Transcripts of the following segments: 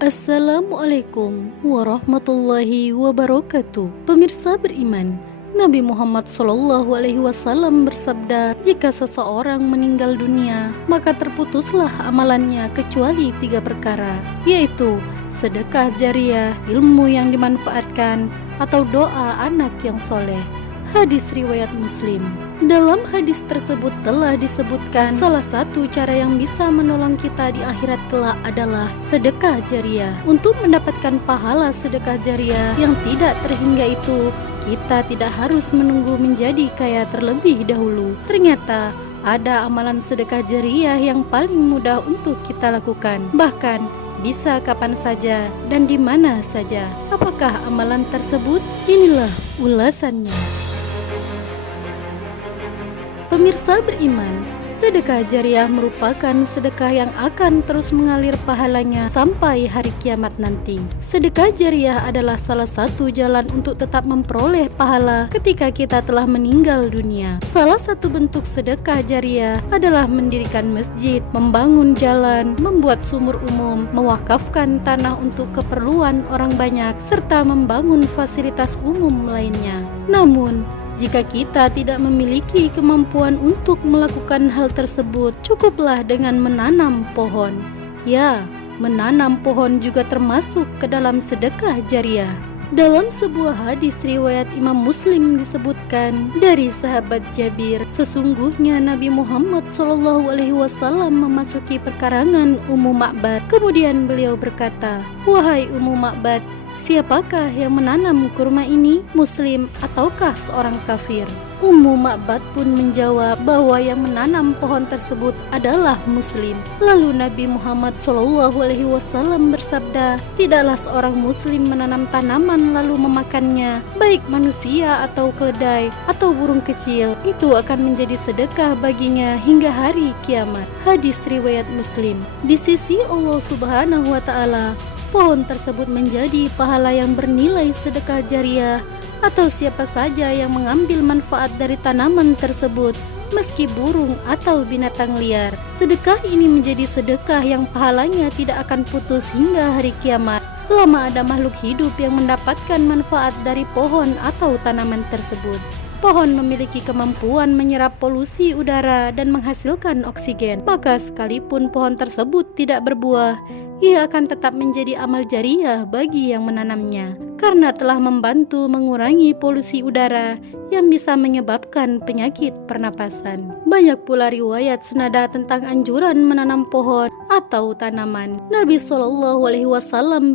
Assalamualaikum warahmatullahi wabarakatuh. Pemirsa beriman, Nabi Muhammad SAW bersabda, jika seseorang meninggal dunia, maka terputuslah amalannya kecuali 3 perkara, yaitu sedekah jariah, ilmu yang dimanfaatkan, atau doa anak yang soleh. Hadis riwayat Muslim. Dalam hadis tersebut telah disebutkan salah satu cara yang bisa menolong kita di akhirat kelak adalah sedekah jariah. Untuk mendapatkan pahala sedekah jariah yang tidak terhingga itu, kita tidak harus menunggu menjadi kaya terlebih dahulu. Ternyata ada amalan sedekah jariah yang paling mudah untuk kita lakukan, bahkan bisa kapan saja dan di mana saja. Apakah amalan tersebut? Inilah ulasannya. Pemirsa beriman, sedekah jariah merupakan sedekah yang akan terus mengalir pahalanya sampai hari kiamat nanti. Sedekah jariah adalah salah satu jalan untuk tetap memperoleh pahala ketika kita telah meninggal dunia. Salah satu bentuk sedekah jariah adalah mendirikan masjid, membangun jalan, membuat sumur umum, mewakafkan tanah untuk keperluan orang banyak, serta membangun fasilitas umum lainnya. Namun, jika kita tidak memiliki kemampuan untuk melakukan hal tersebut, cukuplah dengan menanam pohon. Ya, menanam pohon juga termasuk ke dalam sedekah jariah. Dalam sebuah hadis riwayat Imam Muslim disebutkan dari sahabat Jabir, sesungguhnya Nabi Muhammad SAW memasuki perkarangan Ummu Ma'bad. Kemudian beliau berkata, "Wahai Ummu Ma'bad, siapakah yang menanam kurma ini, muslim ataukah seorang kafir?" Ummu Ma'bad pun menjawab bahwa yang menanam pohon tersebut adalah muslim. Lalu Nabi Muhammad SAW bersabda, tidaklah seorang muslim menanam tanaman lalu memakannya, baik manusia atau keledai atau burung kecil, itu akan menjadi sedekah baginya hingga hari kiamat. Hadis riwayat Muslim. Di sisi Allah Subhanahu wa Ta'ala, pohon tersebut menjadi pahala yang bernilai sedekah jariah, atau siapa saja yang mengambil manfaat dari tanaman tersebut, meski burung atau binatang liar. Sedekah ini menjadi sedekah yang pahalanya tidak akan putus hingga hari kiamat, selama ada makhluk hidup yang mendapatkan manfaat dari pohon atau tanaman tersebut. Pohon memiliki kemampuan menyerap polusi udara dan menghasilkan oksigen, maka sekalipun pohon tersebut tidak berbuah, ia akan tetap menjadi amal jariah bagi yang menanamnya, karena telah membantu mengurangi polusi udara yang bisa menyebabkan penyakit pernapasan. Banyak pula riwayat senada tentang anjuran menanam pohon atau tanaman. Nabi SAW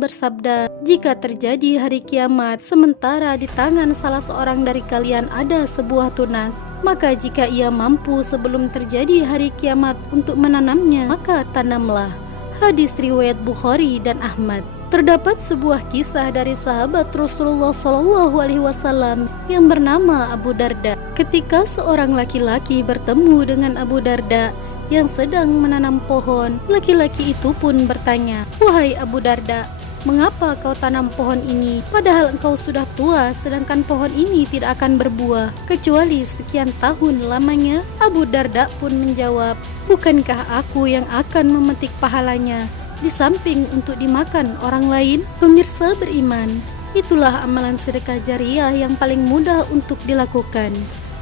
bersabda, jika terjadi hari kiamat sementara di tangan salah seorang dari kalian ada sebuah tunas, maka jika ia mampu sebelum terjadi hari kiamat untuk menanamnya, maka tanamlah. Hadis riwayat Bukhari dan Ahmad. Terdapat sebuah kisah dari sahabat Rasulullah SAW yang bernama Abu Darda. Ketika seorang laki-laki bertemu dengan Abu Darda yang sedang menanam pohon, laki-laki itu pun bertanya, "Wahai Abu Darda, mengapa kau tanam pohon ini, padahal engkau sudah tua, sedangkan pohon ini tidak akan berbuah kecuali sekian tahun lamanya?" Abu Darda pun menjawab, "Bukankah aku yang akan memetik pahalanya, di samping untuk dimakan orang lain?" Pemirsa beriman, itulah amalan sedekah jariah yang paling mudah untuk dilakukan.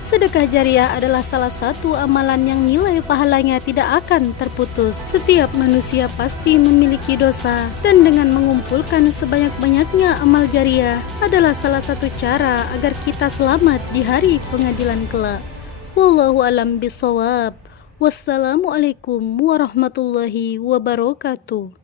Sedekah jariah adalah salah satu amalan yang nilai pahalanya tidak akan terputus. Setiap manusia pasti memiliki dosa, dan dengan mengumpulkan sebanyak-banyaknya amal jariah adalah salah satu cara agar kita selamat di hari pengadilan kelak. Wallahu a'lam bishawab. Wassalamualaikum warahmatullahi wabarakatuh.